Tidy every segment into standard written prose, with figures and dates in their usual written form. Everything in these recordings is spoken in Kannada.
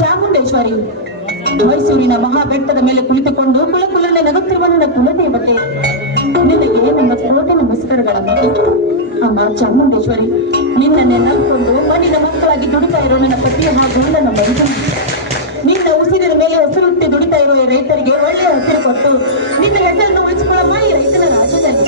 ಚಾಮುಂಡೇಶ್ವರಿ ಮೈಸೂರಿನ ಮಹಾಬೆಟ್ಟದ ಮೇಲೆ ಕುಳಿತುಕೊಂಡು ಕುಲಕುಲನೆ ನಗುತ್ತಿರುವ ನನ್ನ ಕುಲದೇವತೆ ನಿನಗೆ ನಮ್ಮ ಕೋಟೆ ನಮಸ್ಕಾರಗಳಮ್ಮ. ಅಮ್ಮ ಚಾಮುಂಡೇಶ್ವರಿ, ನಿನ್ನನ್ನೇ ನಂಬಿಕೊಂಡು ಮಣ್ಣಿನ ಮಕ್ಕಳಾಗಿ ದುಡಿತಾ ಇರೋ ನನ್ನ ಪತಿಯ ಹಾಗೂ ನನ್ನ ಮೈಸೂರು ನಿನ್ನ ಉಸಿರಿನ ಮೇಲೆ ಹಸಿರುಟ್ಟಿ ದುಡಿತಾ ಇರುವ ರೈತರಿಗೆ ಒಳ್ಳೆಯ ಹಸಿರು ಕೊಟ್ಟು ನಿನ್ನ ಹೆಸರನ್ನು ಉಳಿಸಿಕೊಳ್ಳಮ್ಮ ಈ ರೈತನ ರಾಜ್ಯದಲ್ಲಿ.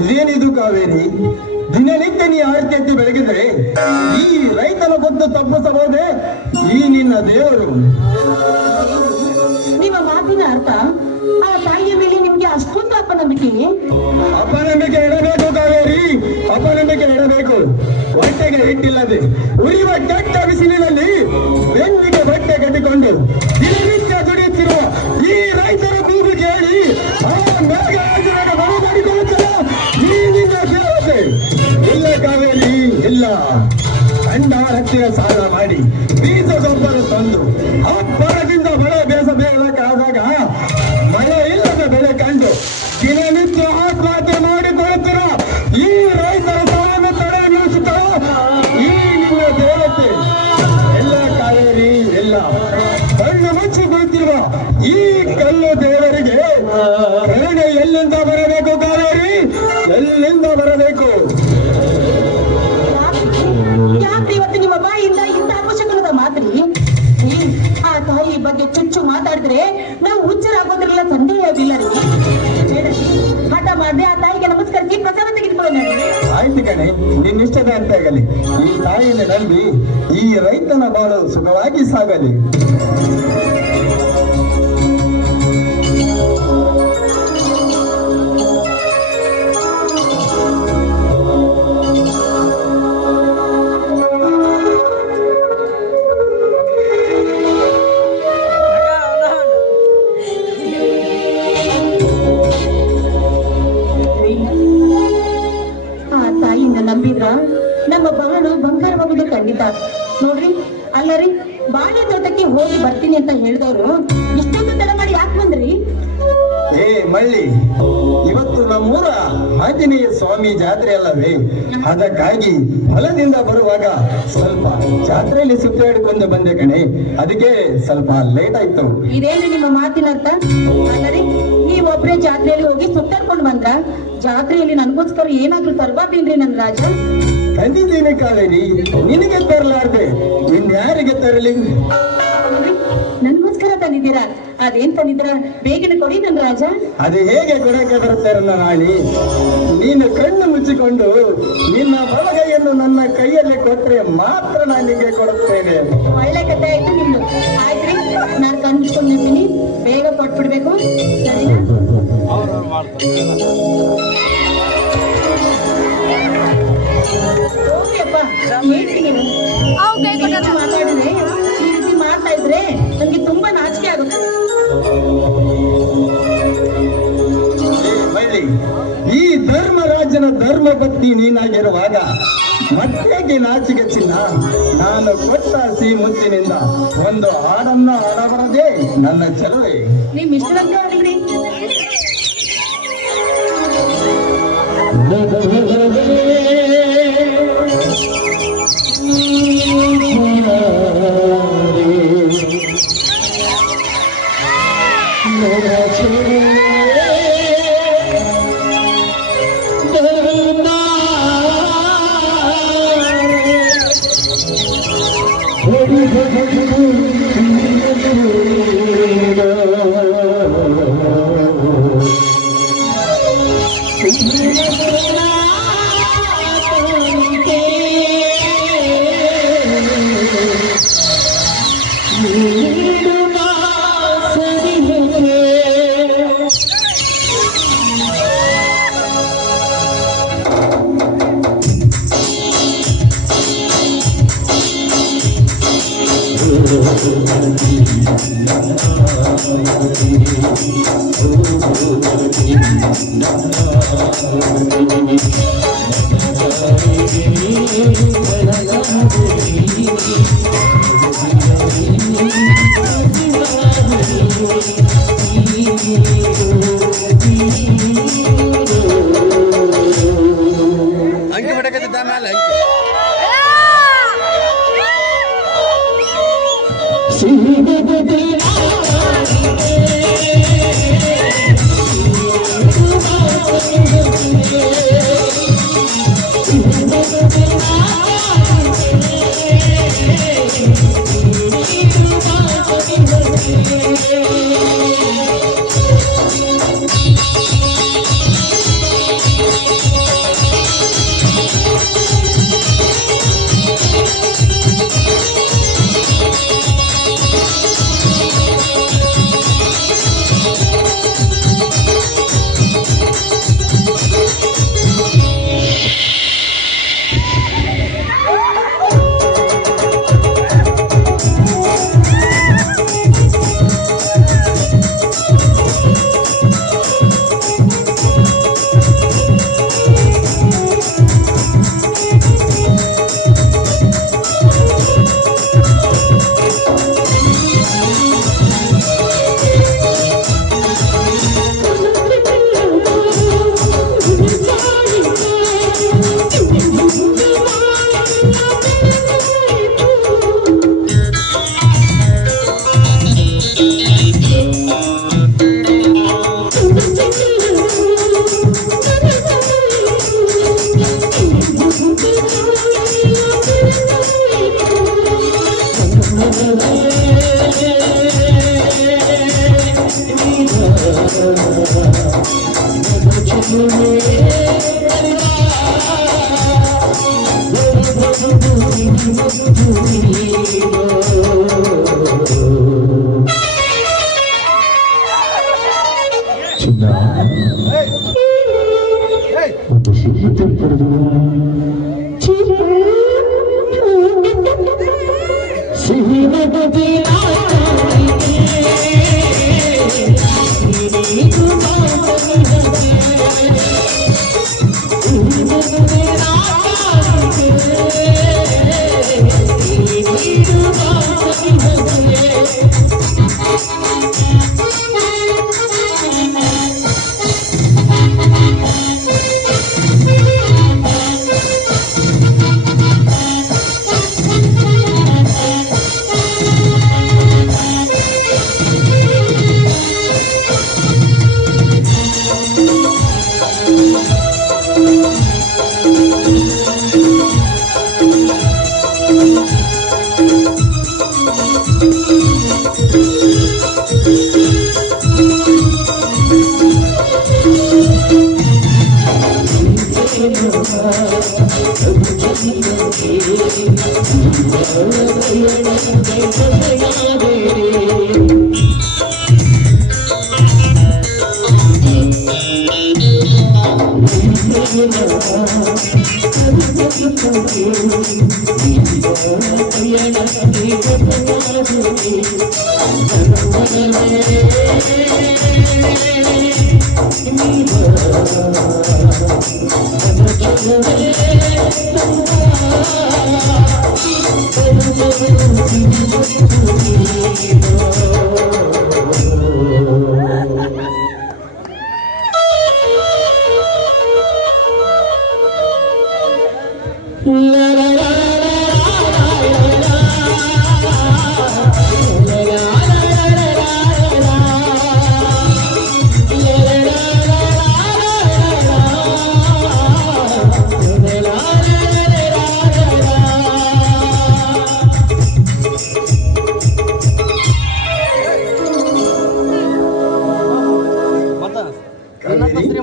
ಇದೇನಿದು ಕಾವೇರಿ? ದಿನನಿತ್ಯ ನೀ ಆರತಿ ಎತ್ತಿ ಬೆಳಗಿದ್ರೆ ಈ ರೈತನ ಬಂದು ತಪ್ಪಿಸಬಹುದೇ? ಈ ನಿನ್ನ ದೇವರು. ನಿಮ್ಮ ಮಾತಿನ ಅರ್ಥ ಆ ತಾಯಿಯ ಮೇಲೆ ನಿಮ್ಗೆ ಅಷ್ಟೊಂದು ಅಪನಂಬಿಕೆ? ಅಪನಂಬಿಕೆ ಇಡಬೇಕು ಕಾವೇರಿ, ಅಪನಂಬಿಕೆ ಇಡಬೇಕು. ಹೊಟ್ಟೆಗೆ ಹಿಟ್ಟಿಲ್ಲದೆ ಉರಿಯುವ ಕೆಟ್ಟ ಬಿಸಿಲಿನಲ್ಲಿ ಬೆನ್ನಿಗೆ ಬಟ್ಟೆ ಕಟ್ಟಿಕೊಂಡು ದಿನನಿತ್ಯ ದುಡಿಯುತ್ತಿರುವ ಈ ರೈತರ ಕೂಗು ಕೇಳಿ ನಾಗರಾಜನ ಮನೆ ಮಾಡಿಕೊಳ್ಳುತ್ತಾರೆ ಈ ನಿನ್ನ ದೇವತೆ. ಇಲ್ಲ ಕಾವೇರಿ, ಇಲ್ಲ. ಕಂಡ ಹತ್ತಿರ ಸಾಲ ಮಾಡಿ ಬೀಜ ಗೊಬ್ಬರ ತಂದು ಅಬ್ಬರದಿಂದ ಮಳೆ ಬೇಸಬೇಕಾದಾಗ ಮಳೆ ಇಲ್ಲದ ಬೆಳೆ ಕಂಡು ದಿನನಿತ್ಯ ಆತ್ಮಹತ್ಯೆ ಮಾಡಿಕೊಳ್ಳುತ್ತಿರೋ ಈ ರೈತರ ಸಾಲನ್ನು ತಡೆ ನಿಲ್ಲಿಸುತ್ತಾರೋ ಈ ನಿನ್ನ ದೇವತೆ. ಎಲ್ಲ ಕಾವೇರಿ, ಎಲ್ಲ. ಕಣ್ಣು ಮುಚ್ಚಿ ಕುಳಿತಿರುವ ಈ ಕಲ್ಲು ದೇವರಿಗೆ ಕರುಣೆ ಎಲ್ಲಿಂದ ಬರಬೇಕು ಕಾವೇರಿ? ಎಲ್ಲಿಂದ ಬರಬೇಕು? ಯಾಕೆ ಇವತ್ತು ನಿಮ್ಮ ಬಾಯಿಂದ ಇಂಥ ಅಪಶಕುನದ ಮಾತ್ರಿ? ಆ ತಾಯಿ ಬಗ್ಗೆ ಚುಚ್ಚು ಮಾತಾಡಿದ್ರೆ ನಾವು ಹುಚ್ಚರಾಗೋದ್ರಲ್ಲ ಸಂದೇಹವಿಲ್ಲ ರೀ. ಹಠ ಮಾಡದೆ ಆ ತಾಯಿಗೆ ನಮಸ್ಕರಿಸಿ ಪ್ರಸಾದ ತೆಗೆದುಕೊಳ್ಳಿ. ಆಯ್ತು ಕಣೆ, ನಿನ್ನಿಷ್ಟದ ಅಂತ ಆಗಲಿ. ಈ ತಾಯಿನ ನಂಬಿ ಈ ರೈತನ ಬಾಳು ಸುಖವಾಗಿ ಸಾಗಲಿ. ನಂಬಿದ್ರ ನಮ್ಮ ಬಾಳು ಬಂಗಾರವಾಗುದು ಖಂಡಿತ. ನೋಡ್ರಿ, ಅಲ್ಲರಿ, ಬಾಳೆ ತೋಟಕ್ಕೆ ಹೋಗಿ ಬರ್ತೀನಿ ಅಂತ ಹೇಳಿದವರು ಇಷ್ಟೊಂದು ತಡ ಮಾಡಿ ಯಾಕೆ ಬಂದ್ರಿ? ಏ ಮಳ್ಳಿ, ಇವತ್ತು ನಮ್ಮೂರ ಆಂಜನೇಯ ಸ್ವಾಮಿ ಜಾತ್ರೆ ಅಲ್ಲವೇ? ಅದಕ್ಕಾಗಿ ಹೊಲದಿಂದ ಬರುವಾಗ ಸ್ವಲ್ಪ ಜಾತ್ರೆಯಲ್ಲಿ ಸುತ್ತಾಡಿಕೊಂಡು ಬಂದೆ ಕಣೆ, ಅದಕ್ಕೆ ಸ್ವಲ್ಪ ಲೇಟ್ ಆಯ್ತು. ಇದೇನು ನಿಮ್ಮ ಮಾತಿನ ಅರ್ಥ? ಅಲ್ಲರಿ, ನೀವೊಬ್ರೇ ಜಾತ್ರೆಯಲ್ಲಿ ಹೋಗಿ ಸುತ್ತಾಡ್ಕೊಂಡು ಬಂದ್ರ? ಜಾತ್ರೆಯಲ್ಲಿ ನನಗೋಸ್ಕರ ಏನಾದ್ರೂ ತರ್ಬಾರ್ದೇನ್ರಿ ನನ್ ರಾಜ? ತಂದಿದ್ದೀನಿ ಕಾವೇರಿ, ನಿನಗೆ ತರಲಾರ್ದೆ ಇನ್ಯಾರಿಗೆ ತರಲಿ? ನನ್ಗೋಸ್ಕರ ತಂದಿದ್ದೀರಾ? ಅದೇನ್ ತಂದಿದ್ದೀರಾ? ಬೇಗನೆ ಕೊಡಿ ನನ್ ರಾಜ. ಅದು ಹೇಗೆ ಕೊಡಕ್ಕೆ ಬರುತ್ತೆ ನನ್ನ ರಾಣಿ? ನೀನು ಕಣ್ಣು ಮುಚ್ಚಿಕೊಂಡು ನಿನ್ನ ಬಲಗೈಯನ್ನು ನನ್ನ ಕೈಯಲ್ಲಿ ಕೊಟ್ಟರೆ ಮಾತ್ರ ನಾನು ನಿಮಗೆ ಕೊಡುತ್ತೇನೆ. ಒಳ್ಳೆ ಕಥೆ ಆಯ್ತು ನಿಮ್ದು. ಆಯ್ತ್ರಿ, ನಾನು ಕಣ್ಣು ಮುಚ್ಕೊಂಡು ನಿಂತೀನಿ, ಬೇಗ ಕೊಟ್ಬಿಡ್ಬೇಕು, ಸರಿನಾ? ಹೋಗ್ಯಪ್ಪ, ಹೇಳ್ತೀನಿ ಮಾತಾಡಿದ್ರೆ ಈ ರೀತಿ ಮಾಡ್ತಾ ಇದ್ರೆ ನಂಗೆ ತುಂಬಾ ನಾಚಿಕೆ ಆಗುತ್ತೆ. ಈ ಧರ್ಮರಾಜನ ಧರ್ಮ ಭಕ್ತಿ ನೀನಾಗಿರುವಾಗ ಮತ್ತೇಗೆ ನಾಚಿಕೆ ಚಿನ್ನ? ನಾನು ಕೊಟ್ಟ ಸಿಹಿ ಮುತ್ತಿನಿಂದ ಒಂದು ಹಾಡನ್ನ ಹಾಡಬರದೆ ನನ್ನ ಚೆಲುವೆ. ನಿಮ್ ಇಷ್ಟರಂತ ಹೇಳಿದ್ರಿ. ಅಂಕಿ ಬಿಡಕತ್ತಿದ್ದ ಮೇಲೆ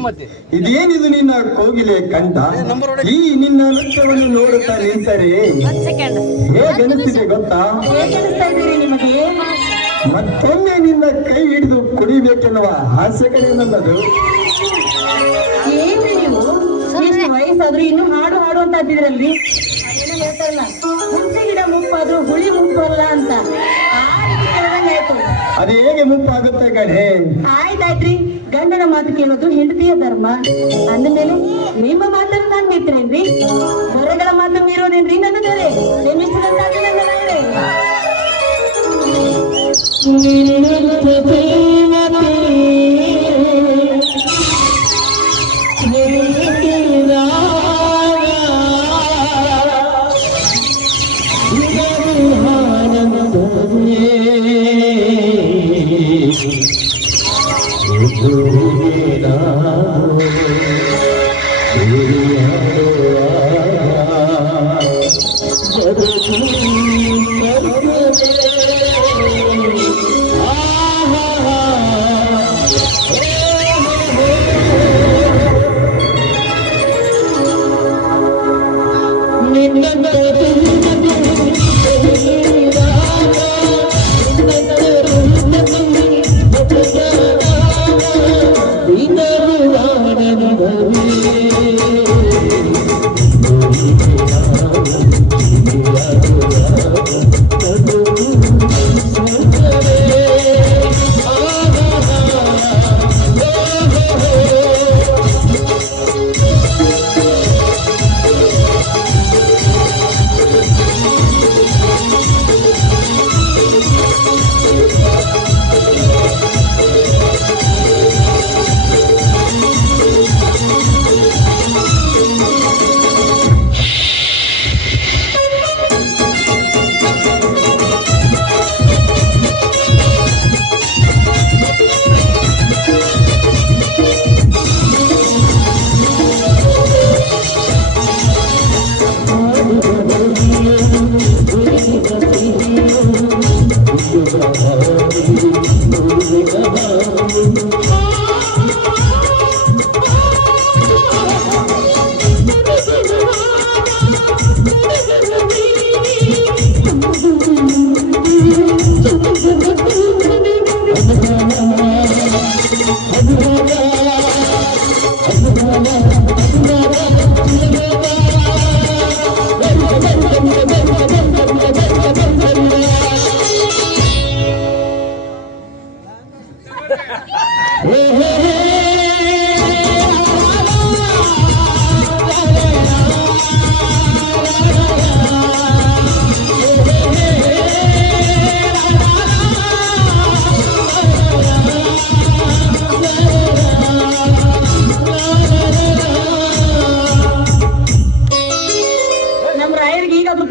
ಮತ್ತೆ ಇದೇನಿದು ನಿನ್ನ ಕೋಗಿಲೆ ಕಂಠ? ಈ ನಿನ್ನ ನೃತ್ಯವನ್ನು ನೋಡುತ್ತಾ ನಿಂತರೆ ಹೇಗನಿಸ್ತಿದೆ ಗೊತ್ತಾ? ಹೇಗನಿಸ್ತಾ ಇದ್ದೀರಿ ನಿಮಗೆ? ಮತ್ತೊಮ್ಮೆ ನಿನ್ನ ಕೈ ಹಿಡಿದು ಕುಡಿಬೇಕೆನ್ನುವ ಆಸೆ ಕಡೆ ನನ್ನದು. ಏನ್ರಿ ನೀವು ಇಷ್ಟು ವಯಸ್ಸಾದ್ರೂ ಇನ್ನು ಹಾಡು ಹಾಡು ಅಂತ ಅಂತಿದ್ರಲ್ರಿ? ಅದೇನೋ ಹೇಳ್ತಾರಲ್ಲ, ಹುಣಸೆ ಗಿಡ ಮುಪ್ಪಾದ್ರೂ ಹುಳಿ ಮುಪ್ಪಲ್ಲ ಅಂತ. ಆ ರೀತಿ ಕೇಳ್ದಂಗ್ ಆಯ್ತು. ಅದು ಹೇಗೆ ಮುಪ್ಪಾಗುತ್ತೆ ಕಣೆ? ಆಯ್ತಾಯ್ತ್ರಿ, ಗಂಡನ ಮಾತು ಕೇಳೋದು ಹೆಂಡತಿಯ ಧರ್ಮ ಅಂದಮೇಲೆ ನಿಮ್ಮ ಮಾತನ್ನು ನಾನ್ ಬಿಡ್ತೇನ್ರಿ? ಹೊರಗಳ ಮಾತು ಮೀರೋದೇನ್ರಿ ನನ್ನ ಬೇರೆ? ನೇಮಿಸಿದಂತಾಗಿ ನನ್ನ ನಾಯರೇ.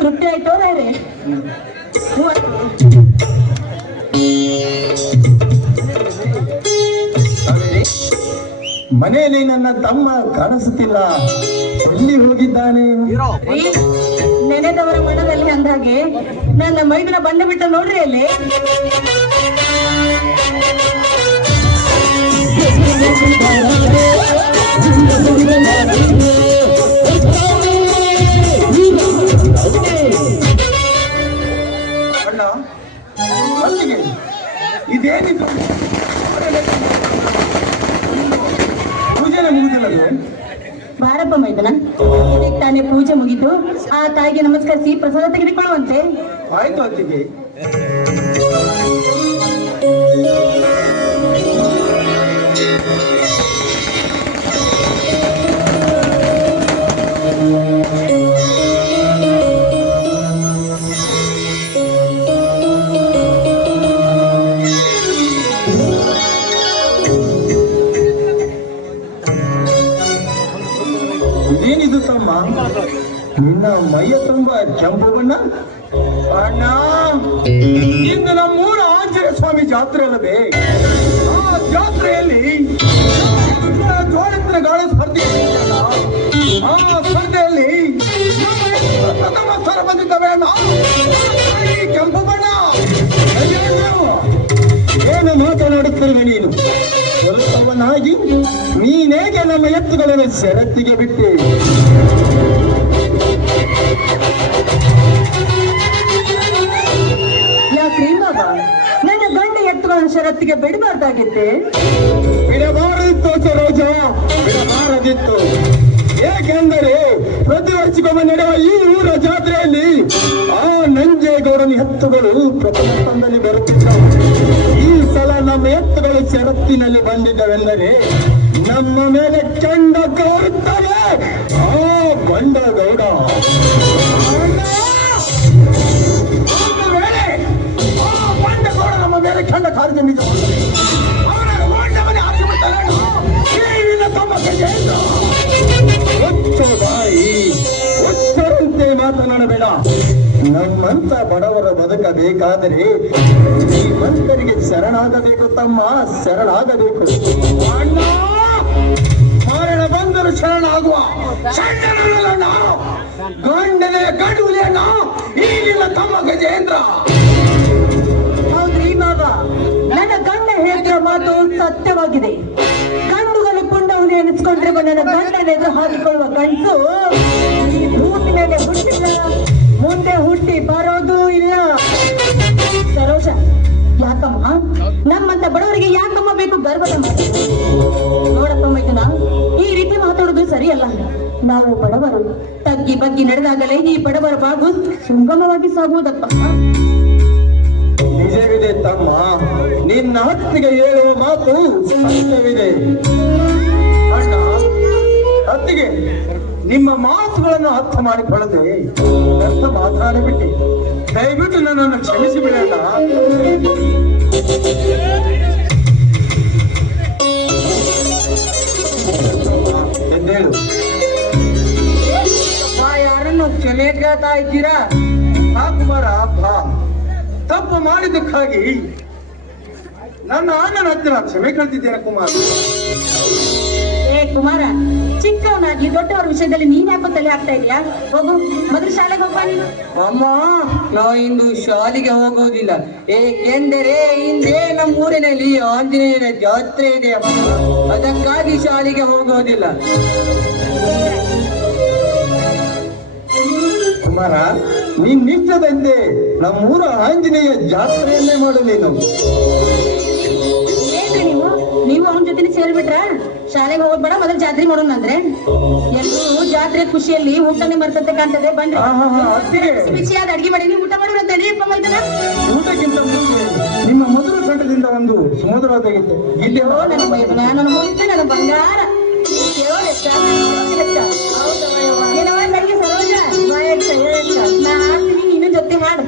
ತೃಪ್ತಿ ಆಯ್ತು ರಾಯರೇ? ಮನೆಯಲ್ಲಿ ನನ್ನ ತಮ್ಮ ಕಾಣಿಸುತ್ತಿಲ್ಲ, ಎಲ್ಲಿ ಹೋಗಿದ್ದಾನೆ? ನೆನೆದವರ ಮನದಲ್ಲಿ ಅಂದಾಗೆ ನನ್ನ ಮೈದನ ಬಣ್ಣ ಬಿಟ್ಟ ನೋಡ್ರಿ ಅಲ್ಲಿ. ಅಣ್ಣ ಅಲ್ಲಿಗೆ ಇದೇನಿತ್ತು? ಪೂಜೆನೇ ಮುಗಿದಿಲ್ಲವೇ? ಬಾರಪ್ಪ ಮೈದನ, ಈಗ ತಾನೇ ಪೂಜೆ ಮುಗಿದು ಆ ತಾಯಿಗೆ ನಮಸ್ಕರಿಸಿ ಪ್ರಸಾದ ತೆಗೆದುಕೊಳ್ಳುವಂತೆ. ಆಯ್ತು ಅತ್ತಿಗೆ. ಇದೇನಿದು ತಮ್ಮ, ನಿನ್ನ ಮೈಯ ತುಂಬ ಕೆಂಪು ಬಣ್ಣ? ಅಣ್ಣ, ಇಂದು ನಮ್ಮೂರ ಆಂಜನೇಯ ಸ್ವಾಮಿ ಜಾತ್ರೆ ಅಲ್ಲವೇ? ಆ ಜಾತ್ರೆಯಲ್ಲಿ ಜೋಳಿಂದ್ರ ಗಾಳ ಸ್ಪರ್ಧೆ, ಆ ಸ್ಪರ್ಧೆಯಲ್ಲಿ ಪ್ರಥಮ ಸ್ಥಾನ ಬಂದಿದ್ದಾವೆ ಅಣ್ಣ. ಕೆಂಪು ಬಣ್ಣ ಏನು ಮಾತನಾಡುತ್ತಿರುವೆ ನೀನು? ಹೊರತವನಾಗಿ ನೀನೇಗೆ ನಮ್ಮ ಎತ್ತುಗಳನ್ನು ಷರತ್ತಿಗೆ ಬಿಟ್ಟೆ? ಯಾಕ್ರಿ ಮಾವ, ನನ್ನ ಗಂಡ ಎತ್ತುಗಳನ್ನು ಷರತ್ತಿಗೆ ಬಿಡಬಾರ್ದಾಗಿತ್ತೆ? ಬಿಡಬಾರದಿತ್ತು ಸರೋಜ, ಬಿಡಬಾರದಿತ್ತು. ಏಕೆಂದರೆ ಪ್ರತಿ ವರ್ಷಕ್ಕೊಮ್ಮೆ ನಡೆಯುವ ಈ ಊರ ಜಾತ್ರೆಯಲ್ಲಿ ಆ ನಂಜೇಗೌಡನ ಎತ್ತುಗಳು ಪ್ರಥಮ ಸ್ಥಾನದಲ್ಲಿ ಬರುತ್ತಿದ್ದವು. ಈ ಸಲ ನಮ್ಮ ಎತ್ತುಗಳು ಷರತ್ತಿನಲ್ಲಿ ಬಂದಿದ್ದವೆಂದರೆ ನಮ್ಮ ಮೇಲೆ ಚಂಡ ಗೌರುತ್ತವೆ ಆ ಬಂಡಗೌಡ. ಒಂದು ವೇಳೆ ಆ ಬಂಡಗೌಡ ನಮ್ಮ ಮೇಲೆ ಚಂಡ ಕಾರ್ಯ ನಿಜವಾದರೆ ಅವನನ್ನು ಗೋಂಡಮನೆ ಹಾಕಿಬಿಡ್ತಾನೆ. ಒಚ್ಚರಂತೆ ಮಾತನಾಡಬೇಡ. ನಮ್ಮಂತ ಬಡವರ ಬದುಕಬೇಕಾದರೆ ಶ್ರೀಮಂತರಿಗೆ ಶರಣಾಗಬೇಕು ತಮ್ಮ, ಶರಣಾಗಬೇಕು. ಅಣ್ಣ ಮರಣ ಬಂದರು ಶರಣಾಗುವ ಸಣ್ಣನಲ್ಲ, ಗಂಡನೇ ಗಡುಲೆ ಅಣ್ಣ, ಈಗಿಲ್ಲ ತಮ್ಮ ಗಜೇಂದ್ರ. ಹೌದ್ರಿ ಮಾವ, ನನ್ನ ಗಂಡ ಹೇಳಿರೋ ಮಾತು ಸತ್ಯವಾಗಿದೆ. ಗಂಡುಗಳು ಪುಂಡವನ್ನು ಎನಿಸ್ಕೊಂಡ್ರೆ ನನ್ನ ಗಂಡನ ಎದುರು ಹಾಕಿಕೊಳ್ಳುವ ಗಂಡಸು ಈ ಭೂಮಿ ಮೇಲೆ ಹುಟ್ಟಿಲ್ಲ, ಮುಂದೆ ಹುಟ್ಟಿ ಬರೋದು ಇಲ್ಲ. ಸರೋಜ, ಯಾಕಮ್ಮ ನಮ್ಮಂತ ಬಡವರಿಗೆ ಯಾಕಮ್ಮ ಬೇಕು ಗರ್ವದ ಮಾತು? ನೋಡಪ್ಪ ಮೈದುನ, ಈ ರೀತಿ ಮಾತಾಡೋದು ಸರಿಯಲ್ಲ. ನಾವು ಬಡವರು ತಗ್ಗಿ ಬಗ್ಗಿ ನಡೆದಾಗಲೇ ಈ ಬಡವರ ಬಾಗು ಸುಗಮವಾಗಿ ಸಾಗುವುದಪ್ಪ. ನಿಜವಿದೆ ತಮ್ಮ, ನಿನ್ನ ಹತ್ತಿಗೆ ಹೇಳುವ ಮಾತು ಸತ್ಯವಿದೆ. ಅಣ್ಣ, ಹತ್ತಿಗೆ ನಿಮ್ಮ ಮಾತುಗಳನ್ನು ಅರ್ಥ ಮಾಡಿಕೊಳ್ಳದೆ ಅರ್ಥ ಮಾತನಾಡಿಬಿಟ್ಟೆ. ದಯವಿಟ್ಟು ನನ್ನನ್ನು ಕ್ಷಮಿಸಿ ಬಿಡೋಣ. ಎಂದೇಳು ಯಾರನ್ನು ಕ್ಷಮೆ ಕೇಳ್ತಾ ಇದ್ದೀರಾ? ಕುಮಾರ, ತಪ್ಪು ಮಾಡಿದ್ದಕ್ಕಾಗಿ ನನ್ನ ಅಣ್ಣನ ಹತ್ತಿರ ಕ್ಷಮೆ ಕೇಳ್ತಿದ್ದೇನೆ ಕುಮಾರ. ಏ ಕುಮಾರ, ಚಿಕ್ಕವನಾಗಿ ದೊಡ್ಡವರ ವಿಷಯದಲ್ಲಿ ನೀನ್ ಯಾಕೋ ತಲೆ ಆಗ್ತಾ ಇದೆಯಾ? ಹೋಗು, ಮೊದಲು ಶಾಲೆಗೆ ಹೋಗ್ಬಾ ನೀನು. ಅಮ್ಮ, ನಾವು ಇಂದು ಶಾಲೆಗೆ ಹೋಗೋದಿಲ್ಲ. ಏಕೆಂದರೆ ಹಿಂದೆ ನಮ್ಮ ಊರಿನಲ್ಲಿ ಆಂಜನೇಯನ ಜಾತ್ರೆ ಇದೆ ಅಮ್ಮ, ಅದಕ್ಕಾಗಿ ಶಾಲೆಗೆ ಹೋಗೋದಿಲ್ಲ. ಕುಮಾರ, ನೀನ್ ನಿಷ್ಠದಂತೆ ನಮ್ಮೂರ ಆಂಜನೇಯ ಜಾತ್ರೆಯನ್ನೇ ಮಾಡು ನೀನು. ಏನ್ರಿ ನೀವು ಅವನ ಜೊತೆ ಸೇರ್ಬಿಟ್ರ? ಶಾಲೆಗೆ ಹೋಗೋದ್ ಬೇಡ, ಮೊದಲು ಜಾತ್ರೆ ಮಾಡೋಣ ಅಂದ್ರೆ ಎಲ್ಲರೂ ಜಾತ್ರೆ ಖುಷಿಯಲ್ಲಿ ಊಟನೇ ಮರ್ತಂತೆ ಕಾಣ್ತದೆ. ಬನ್ನಿ, ಬಿಸಿ ಬಿಸಿಯಾದ ಅಡಿಗೆ ಮಾಡಿ ಊಟ ಮಾಡೋಣ ಅಂತ ನಡಿಯಪ್ಪ ಮೈದನ. ಊಟಕ್ಕಿಂತ ಮುಂಚೆ ನಿಮ್ಮ ಮಧುರ ಕಂಠದಿಂದ ಒಂದು ಸುಮಧುರವಾದ ಗೀತೆ ಇಲ್ಲಿ ಓ ನನ್ನ ಮೈದನ, ನನ್ನ ಮುಗಿತೆ, ನನ್ನ ಬಂಗಾರ. ಏನೋ ನನಗೆ ಸರೋಜ ನಾ ಹಾಕ್ತೀನಿ, ನೀನು ಜೊತೆ ಹಾಡು.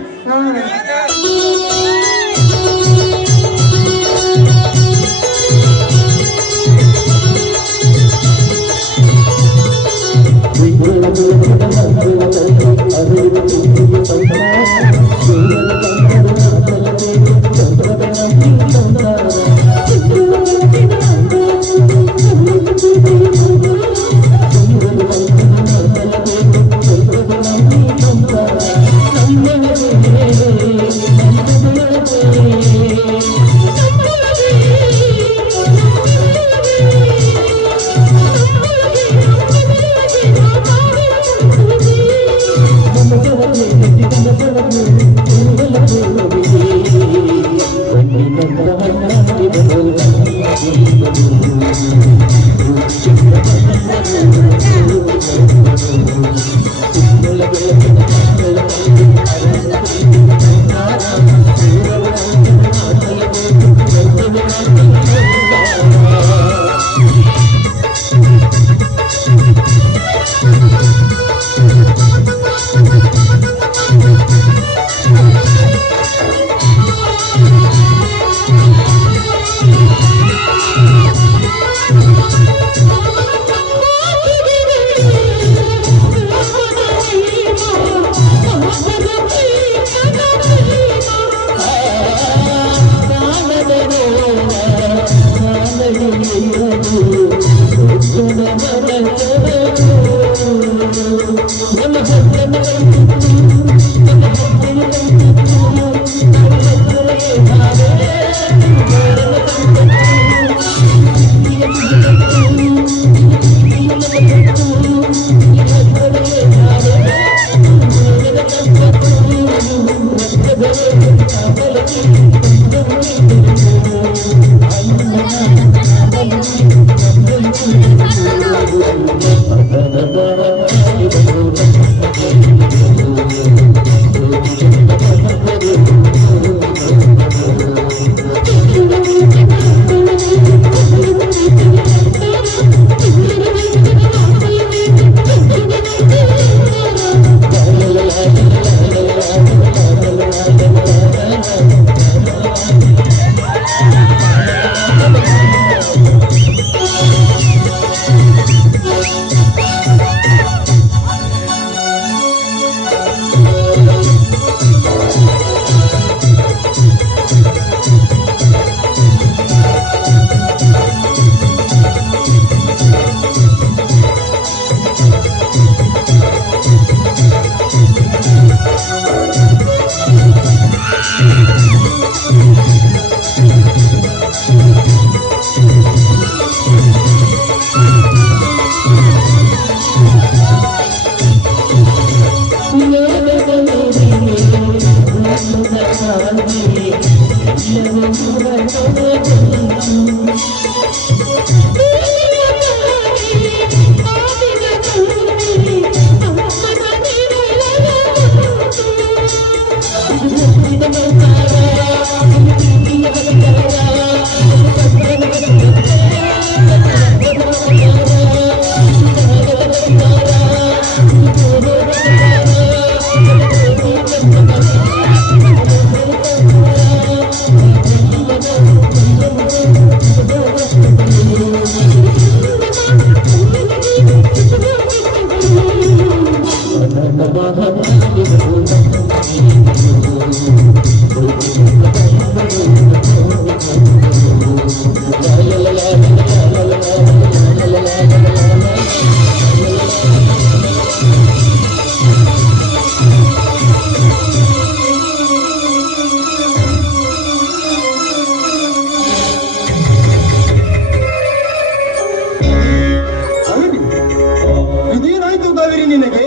ಇದೇನಾಯ್ತು ಕಾವೇರಿ ನಿನಗೆ?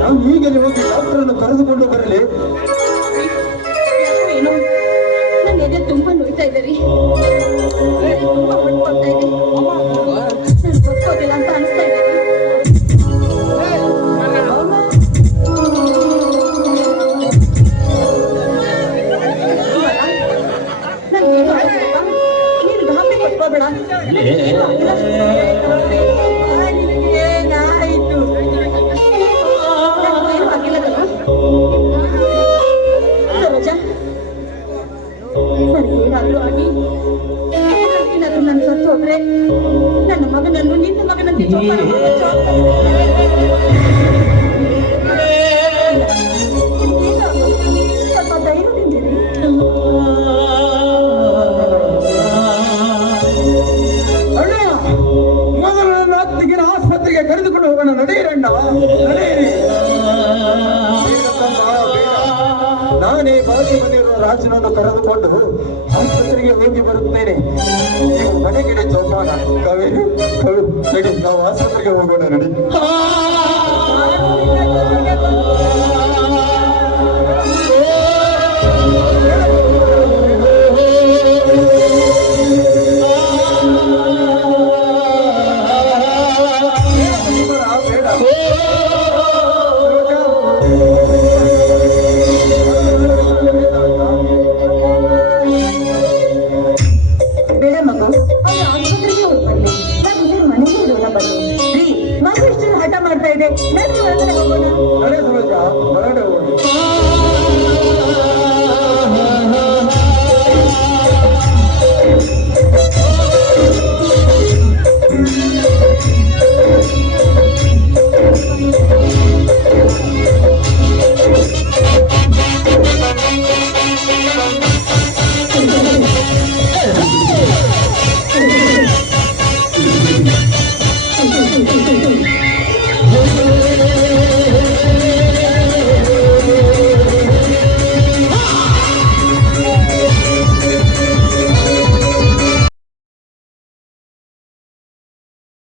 ನಾನು ಈಗಲೇ ಹೋಗಿ ಡಾಕ್ಟರನ್ನು ಕರೆದುಕೊಂಡು ಬರಲಿ? ಏನು ನನ್ನ ಎದೆ ತುಂಬಾ ನೋಯ್ತಾ ಇದೆ ರೀ. ತುಂಬಾ ಹೊಡ್ಕೊಳ್ತಾ ಇದೆ. ನಾನು ಬದುಕೋದಿಲ್ಲ ಅಂತ ಅನಿಸ್ತಾ ಇದೆ. ನನ್ಗೇನು ಆಗಿಲ್ಲಪ್ಪ. ನೀನು ಗಾಬರಿ ಪಡ್ಕೋಬೇಡ. ಏನಾಯ್ತು? ನನ್ಗೇನು ಆಗಿಲ್ಲದಲ್ಲ. ಸರೋಜ, ಸರಿ ಏನಾದ್ರೂ ಆಗಿ ಏನಾದ್ರೂ ನನ್ನ ಸತ್ತು ಹೋದ್ರೆ ನನ್ನ ಮಗನನ್ನು ನಿನ್ನ ಮಗನಂತೆ ಜೋಪಾನ ಮಾಡೋ ಜವಾಬ್ದಾರಿ ಸ್ವಲ್ಪ ಧೈರ್ಯದಿಂದಿರಿ. ಅಣ್ಣ, ಮೊದಲು ನನ್ನ ಅತ್ತಿಗೆನ ಆಸ್ಪತ್ರೆಗೆ ಕರೆದುಕೊಂಡು ಹೋಗೋಣ. ನಡೆಯಿರಣ್ಣ, ನಡೆಯಿರಿ. ಬೇಡ ತಮ್ಮ, ಬೇಡ. ನಾನೇ ಬಾಕಿ ಬಂದಿರುವ ರಾಜನನ್ನು ಕರೆದುಕೊಂಡು ಆಸ್ಪತ್ರೆಗೆ ಹೋಗಿ ಬರುತ್ತೇನೆ. ನೀವು ಮನೆಗಿಡೆ ಜೋಪಾನ. ಕಾವೇರಿ, ನಡಿ, ನಾವು ಆಸ್ಪತ್ರೆಗೆ ಹೋಗೋಣ. ನಡಿ.